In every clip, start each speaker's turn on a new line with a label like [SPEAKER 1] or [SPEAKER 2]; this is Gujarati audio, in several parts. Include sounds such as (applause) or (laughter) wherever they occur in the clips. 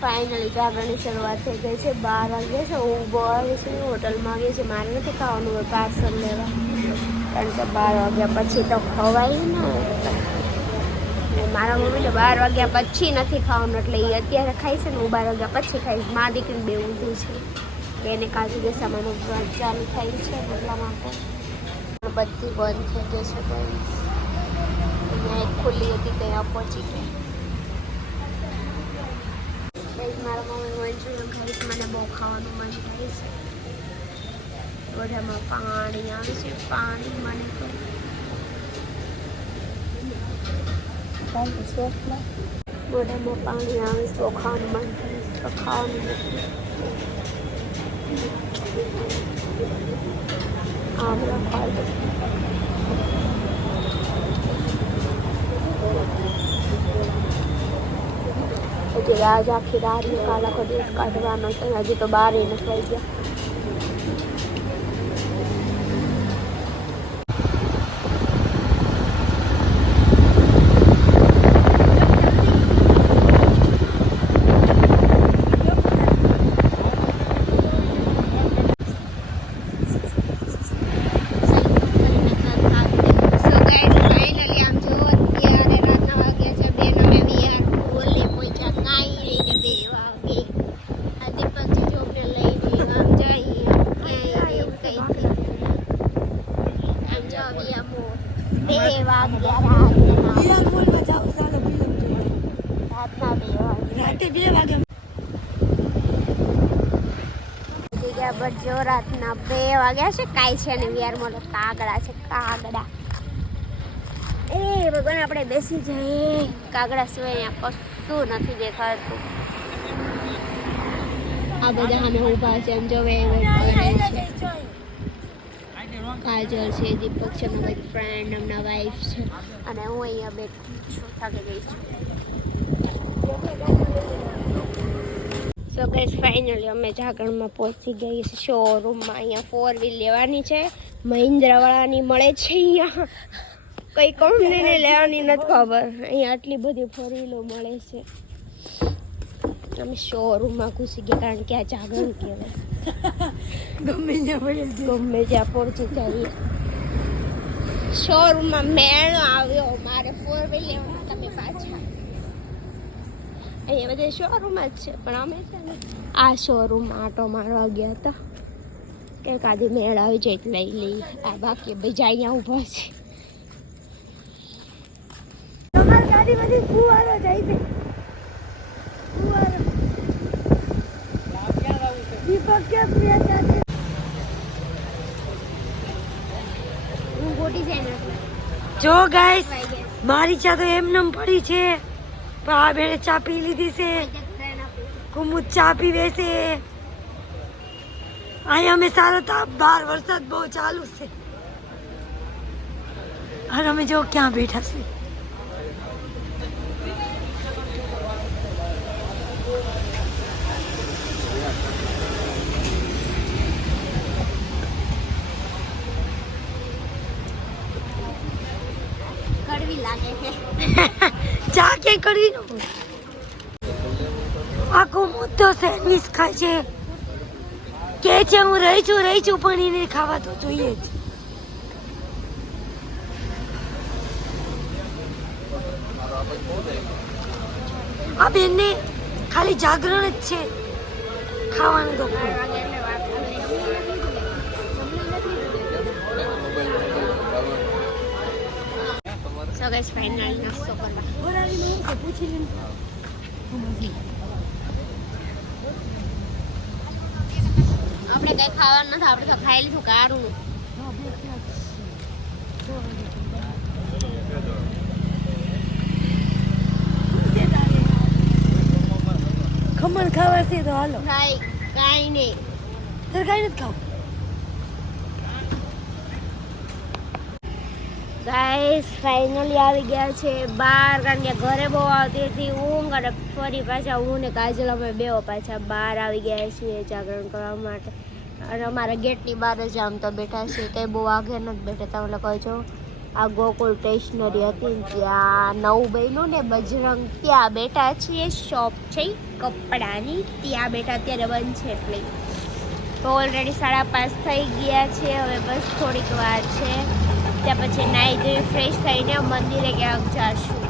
[SPEAKER 1] ફાઇનલી જાગરણની શરૂઆત થઈ ગઈ છે. બાર વાગે છે. ઊભો આવી છે. હોટલમાં આવીએ છીએ મારે નથી ખાવાનું હોય પાર્સલ લેવા. કારણ કે બાર વાગ્યા પછી તો ખવાય ને. મારા મમ્મીને બાર વાગ્યા પછી નથી ખાવાનું. એટલે એ અત્યારે ખાય છે ને હું બાર વાગ્યા પછી ખાઈશ. મા દીકરી બે ઊંધી છે. એને કાજુ વ્રત ચાલુ થાય છે એટલા માટે. બધી બંધ થઈ જશે. અહીંયા એક ખુલ્લી હતી, ત્યાં પહોંચી ગઈ. મારા મમ્મી મંચુરિયન ખાઈશ મને બહુ ખાવાનું મન થાય છે. મોઢામાં પાણી આવે છે, પાણી મને તો. મોઢામાં પાણી આવે છે, બહુ ખાવાનું મન થાય છે, તો ખાવાનું નથી આ ખાઈ હજી આજ આખી રાત ને કાલ આખો દિવસ કાઢવાનો છે, હજી તો બાર નથી ગયા So guys, finally આમ જુઓ અત્યારે રાતના વાગ્યા છે બે ને અમે વિહાર બોલે પહોંચ્યા કાંઈ લઈને બે વાગે આ દીપકજી જોકે લઈને આમ જઈએ ક્યાંય કઈ આમ જો વિયા મોર બે વાગ્યા રાતના રાતના બે વાગ્યા જગ્યા પર જો રાતના બે વાગ્યા છે કાંઈ છે ને વિયારમાં તો કાગડા છે કાગડા. એ ભગવાન આપણે બેસી જઈએ. કાગડા સિવાય અહીંયા કશું નથી દેખાતું. આ બધા અમે ઊભા છે એમ જો વેઇટ કરે છે. કાજલ છે દીપક છે મારી ફ્રેન્ડ હમણાં વાઈફ છે. અને હું અહીંયા બેઠી છું થાકી ગઈ છું. સો ગઈસ ફાઇનલી અમે જાગરણમાં પહોંચી ગઈ છે શોરૂમમાં અહીંયા ફોર વ્હીલ લેવાની છે. મહિન્દ્રાવાળાની મળે છે અહીંયા. કઈ કંપનીની લેવાની નથી ખબર. અહીંયા આટલી બધી ફોર વ્હીલો મળે છે. અમે શોરૂમમાં ઘૂસી ગયા કારણ કે આ જાગરણ કહેવાય. ગમે ત્યાં પહોંચી જઈએ. શોરૂમમાં મેળો આવ્યો. મારે ફોર વ્હીલ લેવાના તમે પાછા અહીંયા બધા શોરૂમ જ છે પણ અમે છે ને આ શોરૂમમાં આટો મારવા ગયા હતા. કે કાદી મેળ આવી જાય એટલે લઈ લઈ આ બાકી બીજા અહીંયા ઊભા છે.
[SPEAKER 2] તમારી ગાડી બધી કુવારો જાય છે દીપક કે પ્રિયા સાથે જો ગાઈસ મારી ચા તો એમનેમ પડી છે. આ ચા પી લીધી છે કુમુદ ચા પીવે છે અહીંયા અમે સારો તાપ બહાર વરસાદ બહુ ચાલુ છે અને અમે જો ક્યાં બેઠા છે
[SPEAKER 1] કડવી લાગે છે. (laughs)
[SPEAKER 2] ચા ક્યાંય કરવી નો આખો મુદ્દો સેન્ડવિચ ખાય છે. કે છે હું રહી છું રહી છું પણ એને ખાવા તો જોઈએ જ. આ બેનને ખાલી જાગરણ જ છે. ખાવાનું તો
[SPEAKER 1] સો ગાઈસ ફાઇનલ નાસ્તો કરવા આપણે કઈ ખાવાનું નથી આપણે તો ખાઈ લીધું કારું
[SPEAKER 2] ખમણ ખાવા છે તો હાલો
[SPEAKER 1] ભાઈ કાંઈ નહીં
[SPEAKER 2] તારે કાંઈ નથી ખાવું
[SPEAKER 1] ગાઈસ ફાઇનલી આવી ગયા છે. બહાર કારણ કે ઘરે બહુ આવતી હતી. ઊંઘ અને ફરી પાછા હું ને કાજલ અમે બેઓ પાછા બહાર આવી ગયા છીએ જાગરણ કરવા માટે. અને અમારા ગેટની બહાર જ આમ તો બેઠા છીએ. કંઈ બહુ આગળ નથી બેઠા તમે લોકો જો આ ગોકુળ સ્ટેશનરી હતી ત્યાં નવું બન્યું ને બજરંગ ત્યાં બેઠા છીએ. શોપ છે કપડાની. ત્યાં બેઠા અત્યારે બંધ છે એટલે. તો ઓલરેડી સાડા પાંચ થઈ ગયા છે. હવે બસ થોડીક વાર છે. ત્યાં પછી નાહી ધોઈ ફ્રેશ થઈને મંદિરે ક્યાંક જાશું.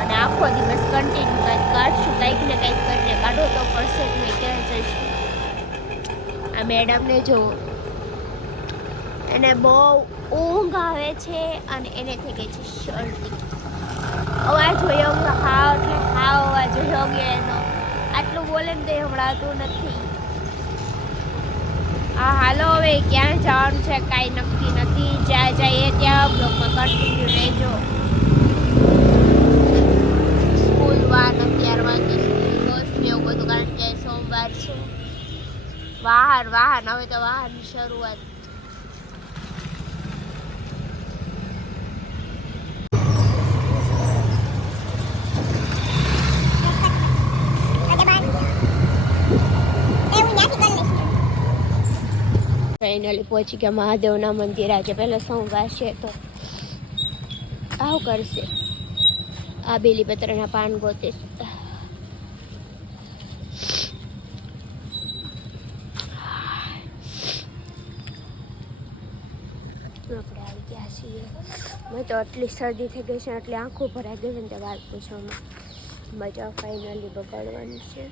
[SPEAKER 1] અને આખો દિવસ કન્ટિન્યુ કંઈક કાઢશું, કંઈક ને કંઈક કરીને કાઢો તો પડશે જ નહીં, ક્યાં જઈશું? આ મેડમને જોવો એને બહુ ઊંઘ આવે છે અને એને થઈ ગઈ છે શરદી. અવાજ જોયો હા એટલે હાવ અવાજ હોય એનો. આટલું બોલે ને તો હમણાં હમણાં નથી. હા હાલો, હવે ક્યાં જવાનું છે? કાંઈ નક્કી નથી. જ્યાં જઈએ ત્યાં બ્લોકમાં કન્ટિન્યુ રહેજો. સ્કૂલ વાન અત્યાર કે બસ ને એવું બધું, કારણ કે સોમવાર છે. વાહન વાહન. હવે તો વાહનની શરૂઆત ફાઇનલી પહોંચી ગયા મહાદેવના મંદિર. આજે પહેલાં સોમવાર છે તો આવું કરશે. આ બેલીપત્રના પાન ગોતે. આપણે આવી ગયા છીએ. મેં તો આટલી શરદી થઈ ગઈ છે, આટલી આંખો ભરાઈ ગઈ ને તે વાત પૂછવામાં. મજા ફાઇનલી બગાડવાની છે.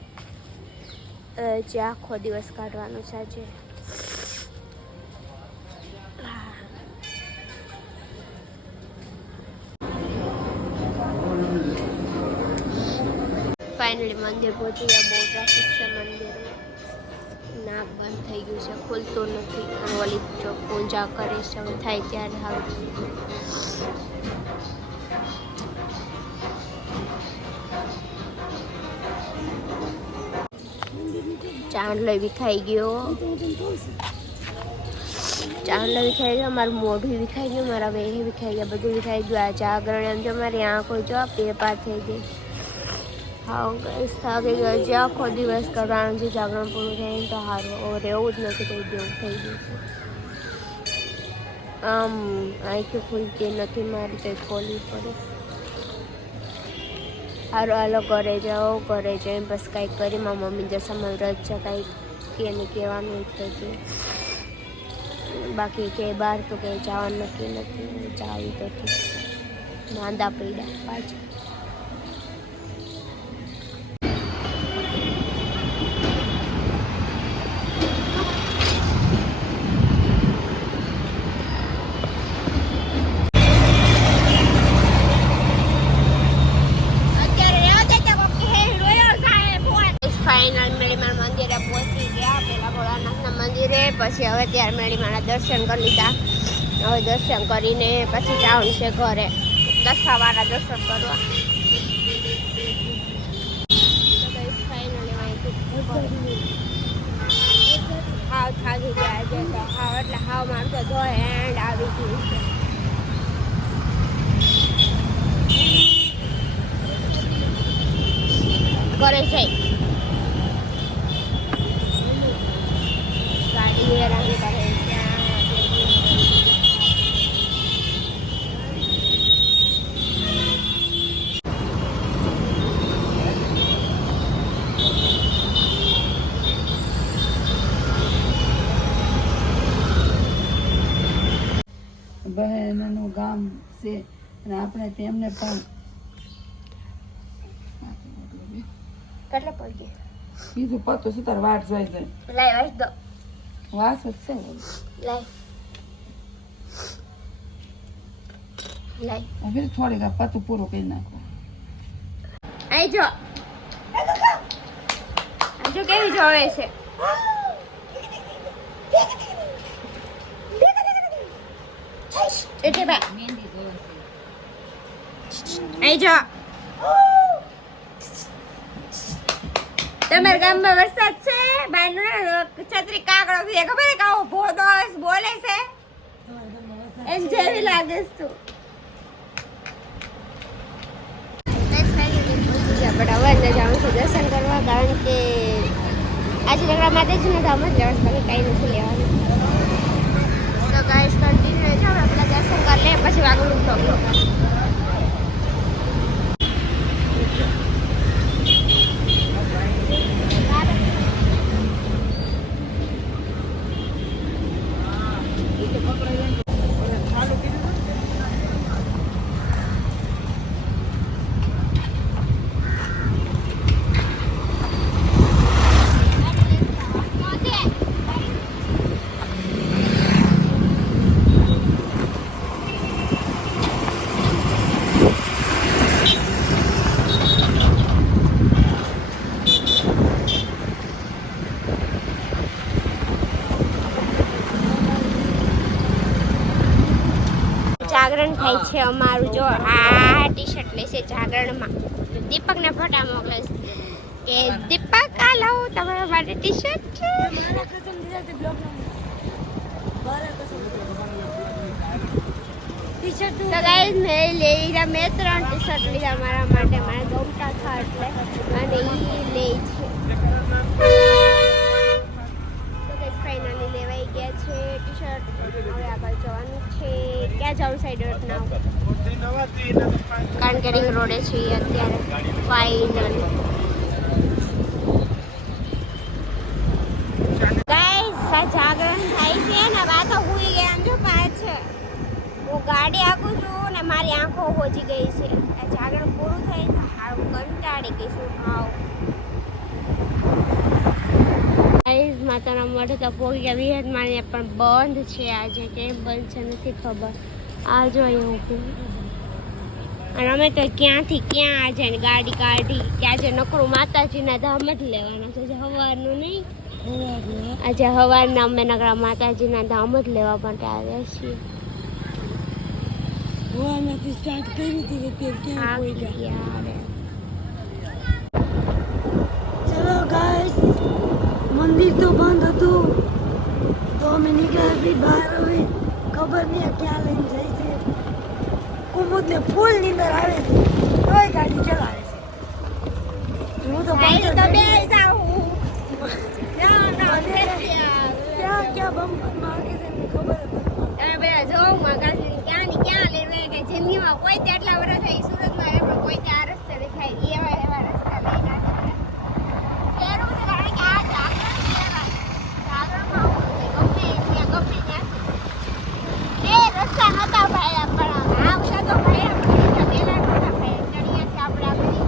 [SPEAKER 1] જે આખો દિવસ કાઢવાનો છે આજે. મંદિર પહોંચી ગયા. બહુ ટ્રાફિક છે મંદિરમાં. નાક બંધ થઈ ગયું છે. ખુલતું નથી. ઓલી પૂજા કરે છે થાય ત્યારે હાલ. ચાંદલો વિખાઈ ગયો. ચાંદલો વિખાઈ ગયો. મારું મોઢું વિખાઈ ગયું, મારા બે વિખાઈ ગયા, બધું વિખાઈ ગયું. આ જાગરણ એમ જો મારી આંખો જો પેપા થઈ ગઈ. હા ગઈશ થાકી ગયો જે આખો દિવસ કરવાનું છે, જાગરણ પૂરું થાય તો સારું હવે રહેવું જ નથી કોઈ દેવું થઈ ગયું. છે આમ, આંખી કે નથી મારી કંઈ ખોલવી પડે. સારું હાલો ઘરે જાઓ, ઘરે જઈને બસ કાંઈક કરી, મારા મમ્મી દશામાં વ્રત છે, કાંઈક એને કહેવાનું જ થતું બાકી કે બહાર તો કંઈ જવાનું નક્કી નથી, જાવી તો ઠીક છે. માંદા પીડા પાછા ફાઇનલ મેળીમાના મંદિરે પહોંચી ગયા પેલા ભોળાનાથના મંદિરે પછી હવે ત્યારે મેળીમાના દર્શન કરી લીધા. હવે દર્શન કરીને પછી જવાનું છે ઘરે. દશાવાળા દર્શન કરવા. હાવ થાકી ગયા છે તો. હાવ એટલે હાવ માણસો જો એન્ડ આવી ગયું ઘરે જઈ ગાડી હેરાન કરે ત્યાં
[SPEAKER 3] બહેનનું ગામ છે. અને આપણે તેમને પણ
[SPEAKER 1] કેટલા પડી
[SPEAKER 3] બીજું પતું શું તાર વાટ જોઈ જાય
[SPEAKER 1] લાઈ વાંચ દો.
[SPEAKER 3] વાસ જ છે
[SPEAKER 1] લાઈ લાઈ
[SPEAKER 3] હવે થોડીક આ પતું પૂરું કરી નાખો.
[SPEAKER 1] આઈ જો જો કેવી જોવે છે? એટલે બા. આઈ જો. તમારા ગામમાં વરસાદ છે? બાયનું છત્રી કાગડો થઈ ખબર છે કાવો ભોદોસ બોલે છે? એમ જેવી લાગે છે પણ હવે અંદર જવાનું છે દર્શન કરવા, કારણ કે આજે નગરા જ ધામ જ જવાનું કાંઈ નથી લેવાનું. છે બધા દર્શન કરી લે પછી આગળનું બ્લોગ જાગરણ થાય છે અમારું. જો આ ટી શર્ટ લેશે જાગરણમાં. દીપકને ફોટા મોકલે છે. કે દીપક આ લાવો તમારા માટે ટી શર્ટ છે. તો ગાઈઝ મેં લઈ લીધા, મેં ત્રણ ટી શર્ટ લીધા મારા માટે. મને ગમતા હતા એટલે. અને એ લે છે તો ગાઈઝ ફાઇનલી લેવાઈ ગયા છે ટી હવે આગળ જવાનું છે. ક્યાં જવું સાઈડ ના કારણ કે રિંગ રોડે છે અત્યારે ફાઇનલ જાગરણ થાય છે ને વાતો હુઈ ગયા જો પાંચ હું ગાડી આખું છું ને મારી આંખો હોજી ગઈ છે. જાગરણ પૂરું થાય તો હાવ કંટાળી ગઈ છું હાવ ગાઈઝ માતાના મઢ તો પોગી ગયા વિહતમાને પણ બંધ છે આજે કેમ બંધ છે નથી ખબર. આ જોઈએ અહીંયા અને અમે તો ક્યાંથી ક્યાં આજે ને ગાડી કાઢી કે આજે નકરું માતાજીના ધામ જ લેવાના છે. આજે સવારનું નહીં? આજે સવારના અમે નકરા માતાજીના ધામ જ લેવા માટે આવ્યા છીએ.
[SPEAKER 2] હોવામાંથી સ્ટાર્ટ કરી હતી કે ક્યાં. ચલો ગાઈસ મંદિર તો બંધ હતું. તો અમે નીકળ્યા બહાર હવે ખબર નહીં ક્યાં લઈને જાય છે. કુમુદને ફૂલ નીંદર આવે છે તોય ગાડી ચલાવે છે હું તો
[SPEAKER 1] ભાઈ
[SPEAKER 2] પાછળ
[SPEAKER 1] તો બે
[SPEAKER 2] બેઠી.
[SPEAKER 1] જાઉં. ના, ના, નથી આવે.
[SPEAKER 2] ક્યાં ક્યાં બમ્પર માગે છે એમને ખબર જ નથી
[SPEAKER 1] તમે બધા જોવો મગાસી ક્યાં ની ક્યાં લેવે કે જિંદગીમાં કોઈ તે આટલા વર્ષ થઈ સુરતમાં રહે પણ કોઈ ત્યાં રસ્તે દેખાય એવા એવા રસ્તા લઈ ના શકાય. ફેરવું છે કારણ કે આ જાગરણ કહેવાય. જાગરણમાં આવું છે. ગમે ત્યાં ગમે ત્યાંથી. એ રસ્તા નહોતા ભાયા પણ આ બધા તો ભાયા પણ રસ્તા પહેલા નહોતા ભાયા. ચડિયાથી આપણે આ બધી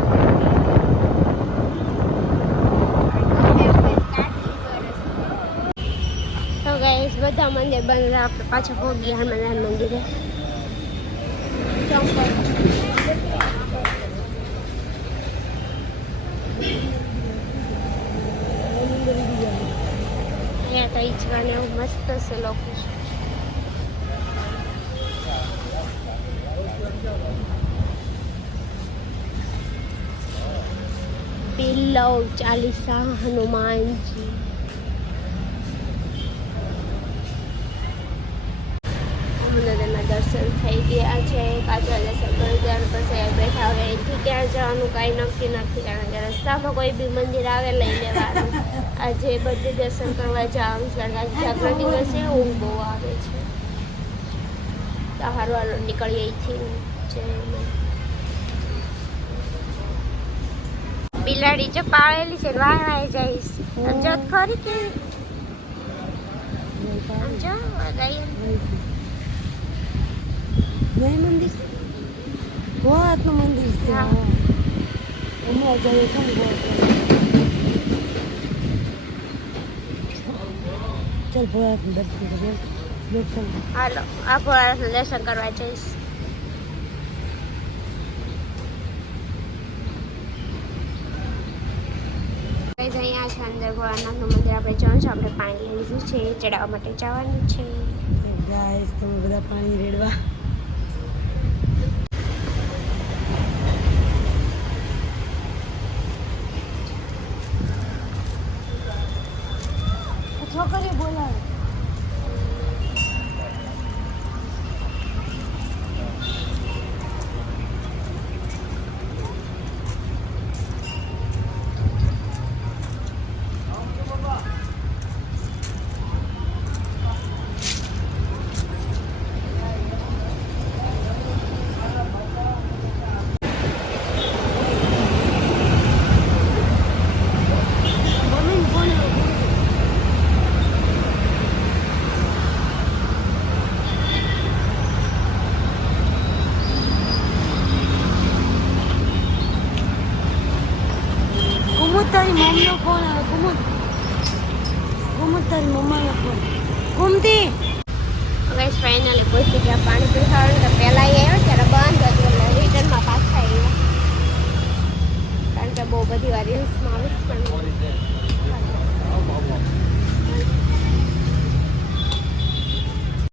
[SPEAKER 1] તો ગાઈસ બધા મંદિર બંધ આપણે પાછા પહોંચી ગયા હનુમાન મંદિરે. અહીંયા તો ઈચવાને એવું મસ્ત છે લોકો. પિલ્લવ ચાલીસા, હનુમાનજી. અમદાવાદના દર્શન થઈ ગયા છે. પાછા દર્શન પછી બેઠા હવે એથી ક્યાં જવાનું કાંઈ નક્કી નથી. કારણ કે રસ્તામાં કોઈ બી મંદિર આવે લઈ લેવાનું. આજે બધે દર્શન કરવા જવાનું છે. કારણ કે જાગરણ દિવસે ઊંઘ બહુ આવે છે. તો હારવાર નીકળીએ અહીંથી. છે બિલાડી જો પાળેલી છે વાહ જઈશ. સમજો ખરી કે? સમજો ગઈ
[SPEAKER 2] જય મંદિર. છે મંદિર છે. હમણાં જઈએ કેમ? ચાલ ભોળાનાથનું દર્શન કરીએ. દર્શન.
[SPEAKER 1] હાલો આ ભોળાનાથના દર્શન કરવા જઈશ. અહીંયા છે અંદર ભોળાનાથનું મંદિર. આપણે જવાનું છે આપણે પાણી લીધું છે ચડાવવા માટે જવાનું છે.
[SPEAKER 2] તમે બધા પાણી રેડવા.